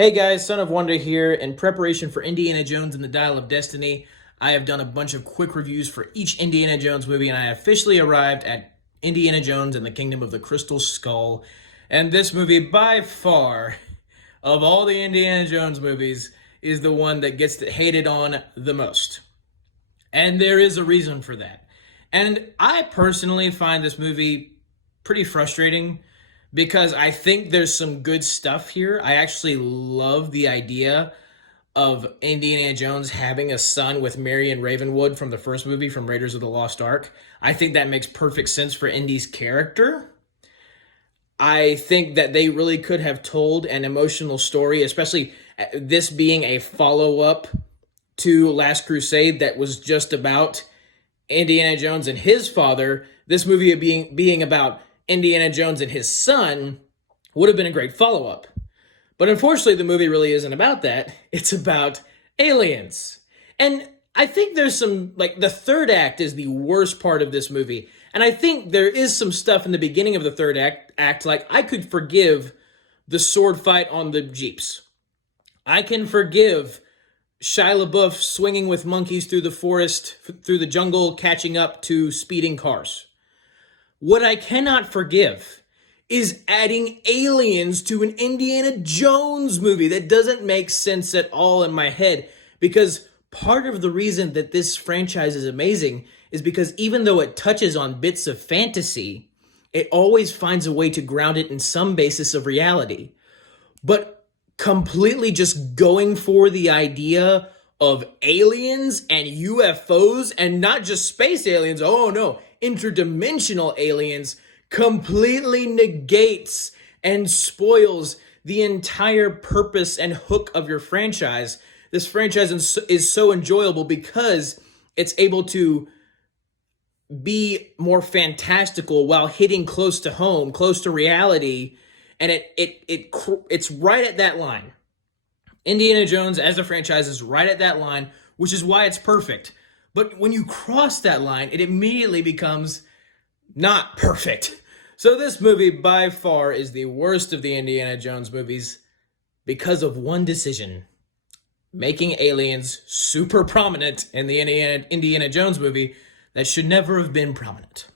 Hey guys, Son of Wonder here. In preparation for Indiana Jones and the Dial of Destiny, I have done a bunch of quick reviews for each Indiana Jones movie, and I officially arrived at Indiana Jones and the Kingdom of the Crystal Skull. And this movie, by far, of all the Indiana Jones movies, is the one that gets hated on the most. And there is a reason for that. And I personally find this movie pretty frustrating because I think there's some good stuff here. I actually love the idea of Indiana Jones having a son with Marion Ravenwood from the first movie, from Raiders of the Lost Ark. I think that makes perfect sense for Indy's character. I think that they really could have told an emotional story, especially this being a follow-up to Last Crusade that was just about Indiana Jones and his father. This movie being about Indiana Jones and his son would have been a great follow-up. But unfortunately, the movie really isn't about that. It's about aliens. And I think there's some, like, the third act is the worst part of this movie. And I think there is some stuff in the beginning of the third act, like, I could forgive the sword fight on the Jeeps. I can forgive Shia LaBeouf swinging with monkeys through the forest, through the jungle, catching up to speeding cars. What I cannot forgive is adding aliens to an Indiana Jones movie. That doesn't make sense at all in my head, because part of the reason that this franchise is amazing is because even though it touches on bits of fantasy, it always finds a way to ground it in some basis of reality. But completely just going for the idea of aliens and UFOs, and not just space aliens, oh no, interdimensional aliens, completely negates and spoils the entire purpose and hook of your franchise. This franchise is so enjoyable because it's able to be more fantastical while hitting close to home, close to reality, and it's right at that line. Indiana Jones as a franchise is right at that line, which is why it's perfect. But when you cross that line, it immediately becomes not perfect. So this movie by far is the worst of the Indiana Jones movies because of one decision: making aliens super prominent in the Indiana Jones movie that should never have been prominent.